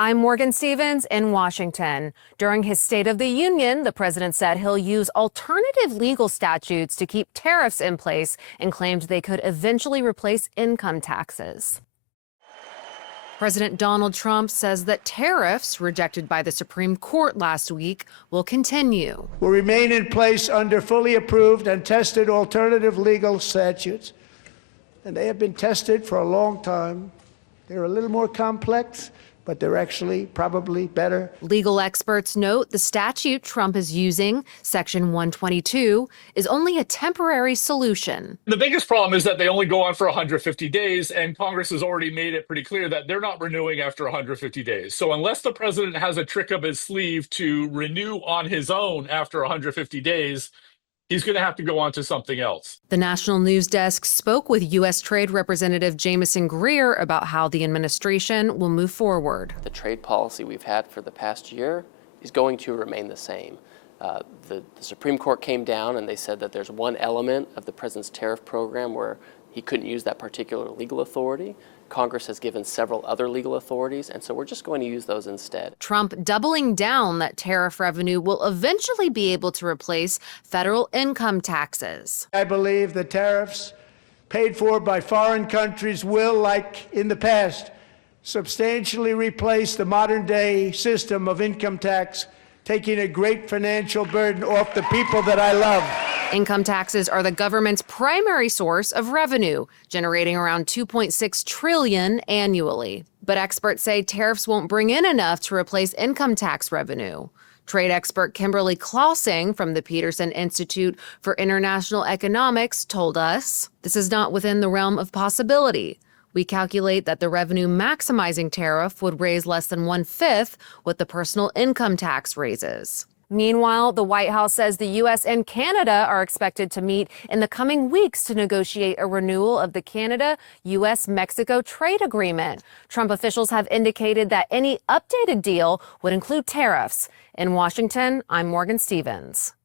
I'm Morgan Stevens in Washington. During his State of the Union, the president said he'll use alternative legal statutes to keep tariffs in place and claimed they could eventually replace income taxes. President Donald Trump says that tariffs, rejected by the Supreme Court last week, will continue. Will remain in place under fully approved and tested alternative legal statutes. And they have been tested for a long time. They're a little more complex, but they're actually probably better. Legal experts note the statute Trump is using, Section 122, is only a temporary solution. The biggest problem is that they only go on for 150 days, and Congress has already made it pretty clear that they're not renewing after 150 days. So unless the president has a trick up his sleeve to renew on his own after 150 days, he's going to have to go on to something else. The National News Desk spoke with U.S. Trade Representative Jamieson Greer about how the administration will move forward. The trade policy we've had for the past year is going to remain the same. The Supreme Court came down and they said that there's one element of the president's tariff program where he couldn't use that particular legal authority. Congress has given several other legal authorities, and so we're just going to use those instead. Trump doubling down that tariff revenue will eventually be able to replace federal income taxes. I believe the tariffs paid for by foreign countries will, like in the past, substantially replace the modern-day system of income tax, taking a great financial burden off the people that I love. Income taxes are the government's primary source of revenue, generating around $2.6 trillion annually. But experts say tariffs won't bring in enough to replace income tax revenue. Trade expert Kimberly Clausing from the Peterson Institute for International Economics told us, this is not within the realm of possibility. We calculate that the revenue maximizing tariff would raise less than 1/5 what the personal income tax raises. Meanwhile, the White House says the U.S. and Canada are expected to meet in the coming weeks to negotiate a renewal of the Canada-U.S.-Mexico trade agreement. Trump officials have indicated that any updated deal would include tariffs. In Washington, I'm Morgan Stevens.